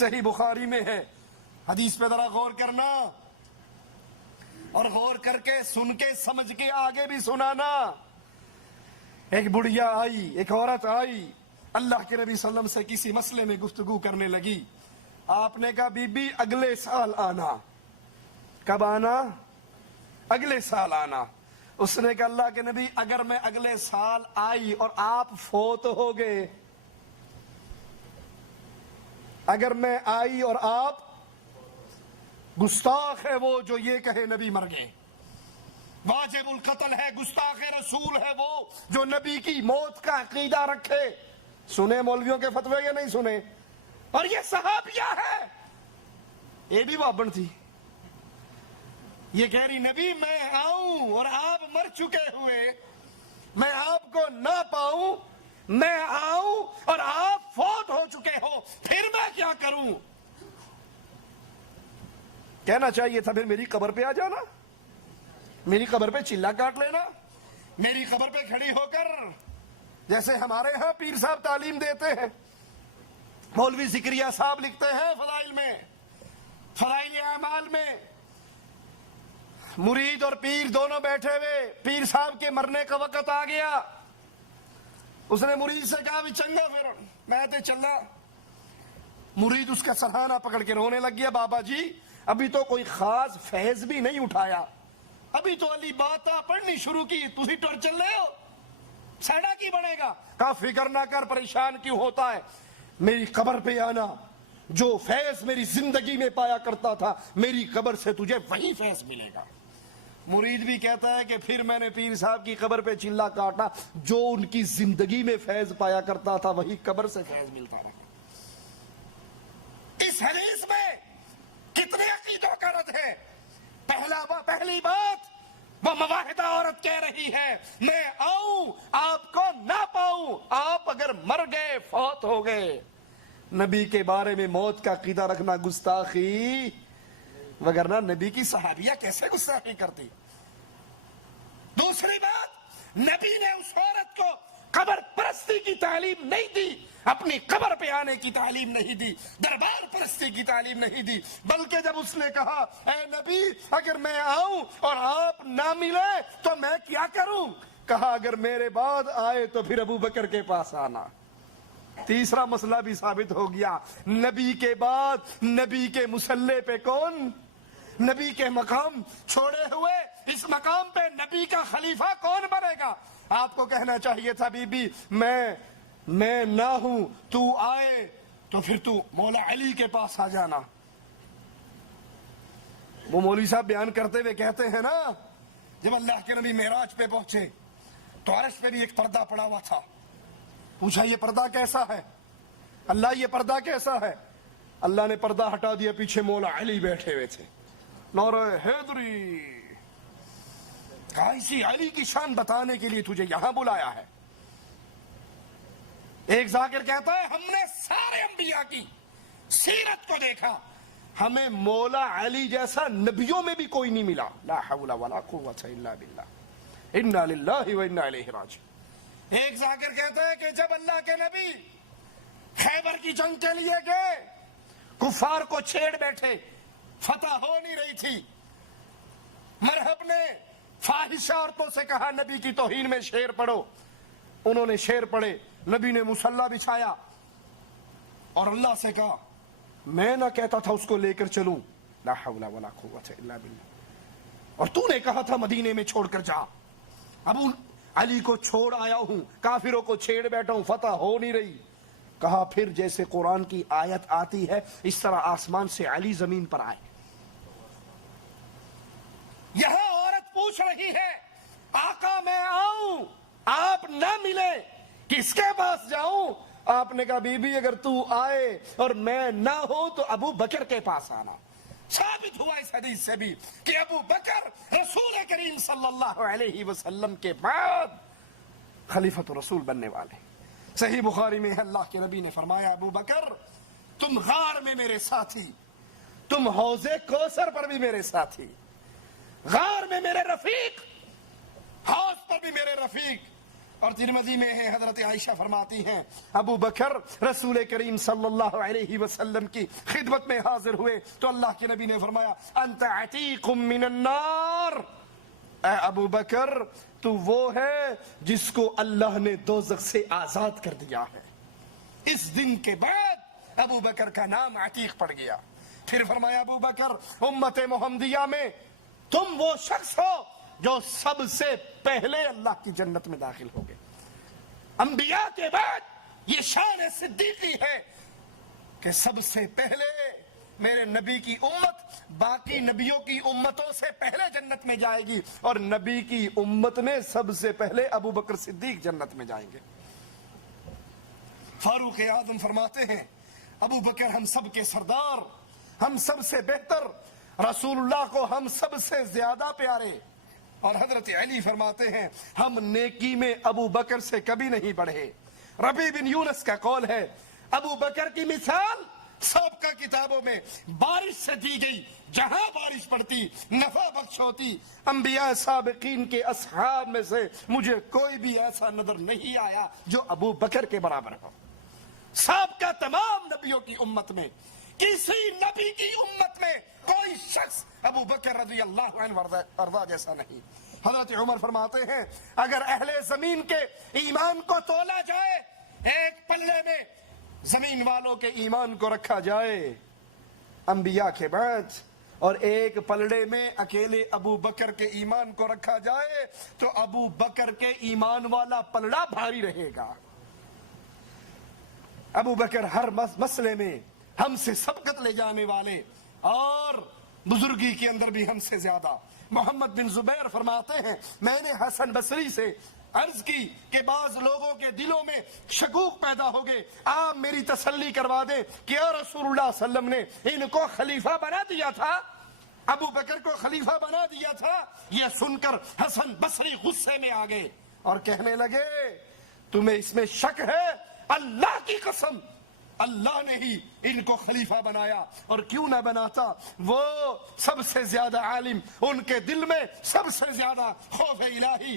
صحیح بخاری میں ہے. حدیث پہ ذرا غور کرنا اور غور کر کے سن کے سمجھ کے آگے بھی سنانا. ایک بڑھیا آئی, ایک عورت آئی, اللہ کے نبی صلی اللہ علیہ وسلم سے کسی مسئلے میں گفتگو کرنے لگی. آپ نے کہا بی بی اگلے سال آنا. کب آنا؟ اگلے سال آنا. اس نے کہا اللہ کے نبی اگر میں اگلے سال آئی اور آپ فوت ہو گئے, اگر میں آئی اور آپ, گستاخ ہے وہ جو یہ کہے نبی مر گئے, واجب القتل ہے, گستاخ رسول ہے وہ جو نبی کی موت کا عقیدہ رکھے. سنے مولویوں کے فتوے یا نہیں سنے؟ اور یہ صحابیہ ہے, یہ بھی بابن تھی. یہ کہہ رہی نبی میں آؤں اور آپ مر چکے ہوئے, میں آپ کو نہ پاؤں, میں آؤں اور آپ فوت ہو چکے ہو, پھر میں کیا کروں؟ کہنا چاہیے تھا پھر میری قبر پہ آ جانا, میری قبر پہ چلا کاٹ لینا, میری قبر پہ کھڑی ہو کر جیسے ہمارے ہاں پیر صاحب تعلیم دیتے ہیں, مولوی ذکریہ صاحب لکھتے ہیں فضائل میں, فضائل اعمال میں, مرید اور پیر دونوں بیٹھے ہوئے, پیر صاحب کے مرنے کا وقت آ گیا. اس نے مرید سے کہا بھی چنگا پھر میں تے چلا. مرید اس کا سرہانہ پکڑ کے رونے لگ گیا, بابا جی ابھی تو کوئی خاص فیض بھی نہیں اٹھایا, ابھی تو علی باتاں پڑھنی شروع کی, تسی ٹر چل رہے ہو, سیڑا کی بنے گا. کہا فکر نہ کر, پریشان کیوں ہوتا ہے, میری قبر پہ آنا, جو فیض میری زندگی میں پایا کرتا تھا میری قبر سے تجھے وہی فیض ملے گا. مرید بھی کہتا ہے کہ پھر میں نے پیر صاحب کی قبر پہ چلا کاٹا, جو ان کی زندگی میں فیض پایا کرتا تھا وہی قبر سے فیض ملتا رہا. اس حدیث میں کتنے عقیدوں کا رد ہے. پہلی بات وہ مواحدہ عورت کہہ رہی ہے میں آؤں آپ کو نہ پاؤں, آپ اگر مر گئے فوت ہو گئے. نبی کے بارے میں موت کا عقیدہ رکھنا گستاخی, وگرنہ نبی کی صحابیہ کیسے گستاخی کرتی. دوسری بات, نبی نے اس عورت کو قبر پرستی کی تعلیم نہیں دی, اپنی قبر پہ آنے کی تعلیم نہیں دی, دربار پرستی کی تعلیم نہیں دی, بلکہ جب اس نے کہا اے نبی اگر میں آؤں اور آپ نہ ملے تو میں کیا کروں, کہا اگر میرے بعد آئے تو پھر ابو بکر کے پاس آنا. تیسرا مسئلہ بھی ثابت ہو گیا, نبی کے بعد نبی کے مسلح پہ کون, نبی کے مقام چھوڑے ہوئے اس مقام پہ نبی کا خلیفہ کون بنے گا. آپ کو کہنا چاہیے تھا بی بی میں نہ ہوں, تو آئے تو پھر تو مولا علی کے پاس آ جانا. وہ مولوی صاحب بیان کرتے ہوئے کہتے ہیں نا, جب اللہ کے نبی معراج پہ پہنچے تو عرش پہ بھی ایک پردہ پڑا ہوا تھا. پوچھا یہ پردہ کیسا ہے, اللہ یہ پردہ کیسا ہے. اللہ نے پردہ ہٹا دیا, پیچھے مولا علی بیٹھے ہوئے تھے. نعرہ حیدری. کہا اسی علی کی شان بتانے کے لیے تجھے یہاں بلایا ہے. ایک ذاکر کہتا ہے ہم نے سارے انبیاء کی سیرت کو دیکھا, ہمیں مولا علی جیسا نبیوں میں بھی کوئی نہیں ملا. لا حول ولا قوت الا باللہ, انا للہ و انا الیہ راجعون. ایک ذاکر کہتا ہے کہ جب اللہ کے نبی خیبر کی جنگ کے لیے گئے, کفار کو چھیڑ بیٹھے, فتح ہو نہیں رہی تھی. مرحب نے فاحشہ عورتوں سے کہا نبی کی توہین میں شعر پڑھو, انہوں نے شعر پڑھے, نبی نے مصلی بچھایا اور اللہ سے کہا میں نہ کہتا تھا اس کو لے کر چلوں, لا حول ولا قوت الا باللہ, اور تو نے کہا تھا مدینے میں چھوڑ کر جا. ابو علی کو چھوڑ آیا ہوں, کافروں کو چھیڑ بیٹھا ہوں, فتح ہو نہیں رہی. کہا پھر جیسے قرآن کی آیت آتی ہے اس طرح آسمان سے علی زمین پر آئے. یہاں عورت پوچھ رہی ہے آقا میں آؤں آپ نہ ملے کس کے پاس جاؤں. آپ نے کہا بی بی اگر تو آئے اور میں نہ ہو تو ابو بکر کے پاس آنا. ثابت ہوا اس حدیث سے بھی کہ ابو بکر رسول کریم صلی اللہ علیہ وسلم کے بعد خلیفۃ رسول بننے والے. صحیح بخاری میں ہے, اللہ کے نبی نے فرمایا ابو بکر تم غار میں میرے ساتھی, تم حوض کوثر پر بھی میرے ساتھی, غار میں میرے رفیق, حوض پر بھی میرے رفیق, اور ترمذی میں ہے، حضرت عائشہ فرماتی ہیں ابو بکر رسول کریم صلی اللہ علیہ وسلم کی خدمت میں حاضر ہوئے تو اللہ کے نبی نے فرمایا انت عتیق من النار، اے ابو بکر تو وہ ہے جس کو اللہ نے دوزخ سے آزاد کر دیا ہے۔ اس دن کے بعد ابو بکر کا نام عتیق پڑ گیا۔ پھر فرمایا ابو بکر امت محمدیہ میں تم وہ شخص ہو جو سب سے پہلے اللہ کی جنت میں داخل ہو گئے۔ انبیاء کے بعد یہ شان صدیقی ہے کہ سب سے پہلے میرے نبی کی امت باقی نبیوں کی امتوں سے پہلے جنت میں جائے گی، اور نبی کی امت میں سب سے پہلے ابو بکر صدیق جنت میں جائیں گے۔ فاروق اعظم فرماتے ہیں ابو بکر ہم سب کے سردار، ہم سب سے بہتر، رسول اللہ کو ہم سب سے زیادہ پیارے۔ اور حضرت علی فرماتے ہیں ہم نیکی میں ابو بکر سے کبھی نہیں بڑھے۔ ربیع بن یونس کا قول ہے ابو بکر کی مثال سابقہ کتابوں میں بارش سے دی گئی، جہاں بارش پڑتی نفع بخش ہوتی۔ انبیاء سابقین کے اصحاب میں سے مجھے کوئی بھی ایسا نظر نہیں آیا جو ابو بکر کے برابر ہو۔ سابقہ تمام نبیوں کی امت میں کسی نبی کی امت میں کوئی شخص ابو بکر رضی اللہ عنہ وارضا جیسا نہیں۔ حضرت عمر فرماتے ہیں اگر اہل زمین کے ایمان کو تولا جائے، ایک پلے میں زمین والوں کے ایمان کو رکھا جائے انبیاء کے بعد، اور ایک پلڑے میں اکیلے ابو بکر کے ایمان کو رکھا جائے تو ابو بکر کے ایمان والا پلڑا بھاری رہے گا۔ ابو بکر ہر مسئلے میں ہم سے سبقت لے جانے والے اور بزرگی کے اندر بھی ہم سے زیادہ۔ محمد بن زبیر فرماتے ہیں میں نے حسن بصری سے عرض کی کہ بعض لوگوں کے دلوں میں شکوک پیدا ہو گئے، آپ میری تسلی کروا دیں کہ یا رسول اللہ صلی اللہ علیہ وسلم نے ان کو خلیفہ بنا دیا تھا، ابو بکر کو خلیفہ بنا دیا تھا۔ یہ سن کر حسن بصری غصے میں آ گئے اور کہنے لگے تمہیں اس میں شک ہے؟ اللہ کی قسم اللہ نے ہی ان کو خلیفہ بنایا، اور کیوں نہ بناتا، وہ سب سے زیادہ عالم، ان کے دل میں سب سے زیادہ خوف الہی۔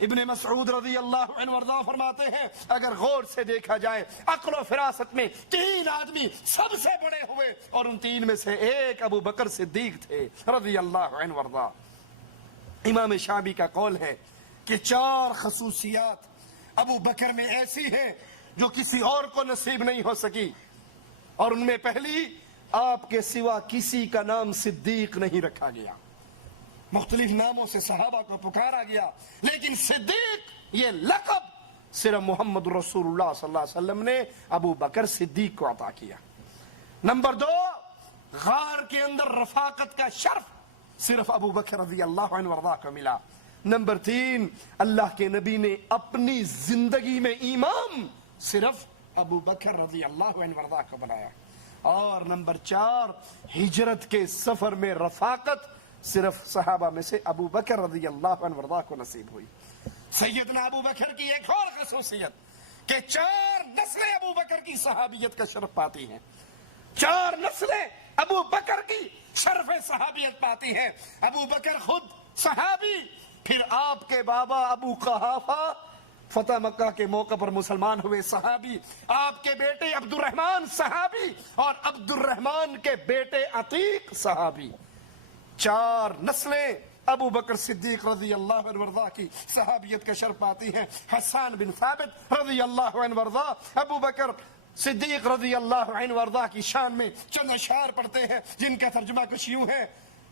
ابن مسعود رضی اللہ عنہ وارضاہ فرماتے ہیں اگر غور سے دیکھا جائے عقل و فراست میں 3 آدمی سب سے بڑے ہوئے، اور ان 3 میں سے ایک ابو بکر صدیق تھے رضی اللہ عنہ وارضاہ۔ امام شعبی کا قول ہے کہ 4 خصوصیات ابو بکر میں ایسی ہیں جو کسی اور کو نصیب نہیں ہو سکی، اور ان میں پہلی آپ کے سوا کسی کا نام صدیق نہیں رکھا گیا۔ مختلف ناموں سے صحابہ کو پکارا گیا لیکن صدیق یہ لقب صرف محمد رسول اللہ صلی اللہ علیہ وسلم نے ابو بکر صدیق کو عطا کیا۔ نمبر 2 غار کے اندر رفاقت کا شرف صرف ابو بکر رضی اللہ عنہ وارضاہ کو ملا۔ نمبر 3 اللہ کے نبی نے اپنی زندگی میں امام صرف ابو بکر رضی اللہ عنہ وارضاہ کو بنایا۔ اور نمبر 4 ہجرت کے سفر میں رفاقت صرف صحابہ میں سے ابو بکر رضی اللہ عنہ وارضاہ کو نصیب ہوئی۔ سیدنا ابو بکر کی ایک اور خصوصیت کہ 4 نسلیں ابو بکر کی صحابیت کا شرف پاتی ہیں، 4 نسلیں ابو بکر کی شرف صحابیت پاتی ہیں۔ ابو بکر خود صحابی، پھر آپ کے بابا ابو قحافہ فتح مکہ کے موقع پر مسلمان ہوئے صحابی، آپ کے بیٹے عبد الرحمن صحابی، اور عبد الرحمن کے بیٹے عتیق صحابی۔ 4 نسلیں ابو بکر صدیق رضی اللہ عنہ وارضاہ کی صحابیت کا شرف پاتی ہیں۔ حسان بن ثابت رضی اللہ عنہ وارضاہ ابو بکر صدیق رضی اللہ عنہ وارضاہ کی شان میں چند اشعار پڑھتے ہیں جن کا ترجمہ کچھ یوں ہے: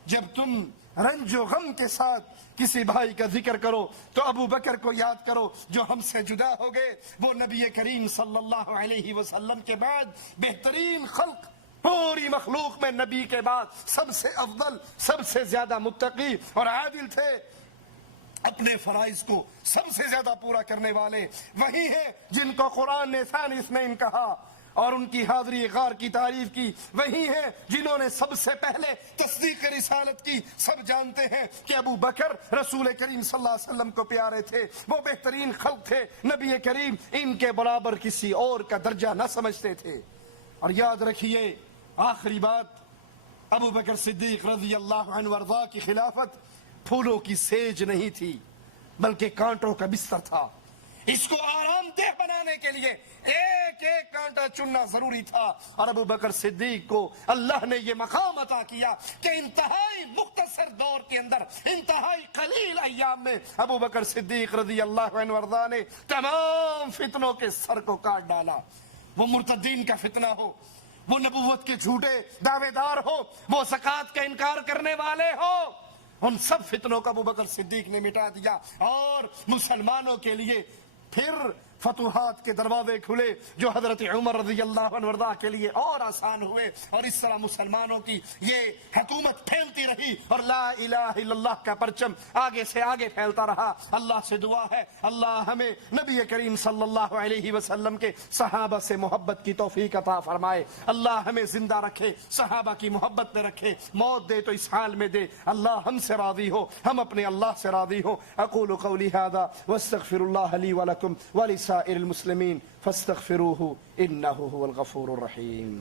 جب تم رنج و غم کے ساتھ کسی بھائی کا ذکر کرو تو ابو بکر کو یاد کرو جو ہم سے جدا ہو گئے، وہ نبی کریم صلی اللہ علیہ وسلم کے بعد بہترین خلق، پوری مخلوق میں نبی کے بعد سب سے افضل، سب سے زیادہ متقی اور عادل تھے، اپنے فرائض کو سب سے زیادہ پورا کرنے والے وہی ہیں جن کو قرآن نے ثانی اثنین کہا اور ان کی حاضری غار کی تعریف کی، وہی ہیں جنہوں نے سب سے پہلے تصدیق رسالت کی۔ سب جانتے ہیں کہ ابو بکر رسول کریم صلی اللہ علیہ وسلم کو پیارے تھے، وہ بہترین خلق تھے، نبی کریم ان کے برابر کسی اور کا درجہ نہ سمجھتے تھے۔ اور یاد رکھیے آخری بات، ابو بکر صدیق رضی اللہ عنہ وارضاہ کی خلافت پھولوں کی سیج نہیں تھی بلکہ کانٹوں کا بستر تھا۔ اس کو آرام دہ بنانے کے لیے ایک ایک کانٹا چننا ضروری تھا، اور ابو بکر صدیق کو اللہ نے یہ مقام عطا کیا کہ انتہائی مختصر دور کے اندر، انتہائی قلیل ایام میں ابو بکر صدیق رضی اللہ عنہ وارضا نے تمام فتنوں کے سر کو کاٹ ڈالا۔ وہ مرتدین کا فتنہ ہو، وہ نبوت کے جھوٹے دعوے دار ہو، وہ زکوٰۃ کا انکار کرنے والے ہو، ان سب فتنوں کا ابو بکر صدیق نے مٹا دیا، اور مسلمانوں کے لیے پھر فتوحات کے دروازے کھلے جو حضرت عمر رضی اللہ عنہ وارضا کے لیے اور آسان ہوئے، اور اس طرح مسلمانوں کی یہ حکومت پھیلتی رہی، اور لا الہ الا اللہ کا پرچم آگے سے آگے پھیلتا رہا۔ اللہ سے دعا ہے اللہ ہمیں نبی کریم صلی اللہ علیہ وسلم کے صحابہ سے محبت کی توفیق عطا فرمائے، اللہ ہمیں زندہ رکھے، صحابہ کی محبت میں رکھے، موت دے تو اس حال میں دے، اللہ ہم سے راضی ہو، ہم اپنے اللہ سے راضی ہو۔ اقول قولی ھذا واستغفر اللہ لی ولکم ولسائر المسلمین فاستغفروه انه هو الغفور الرحیم۔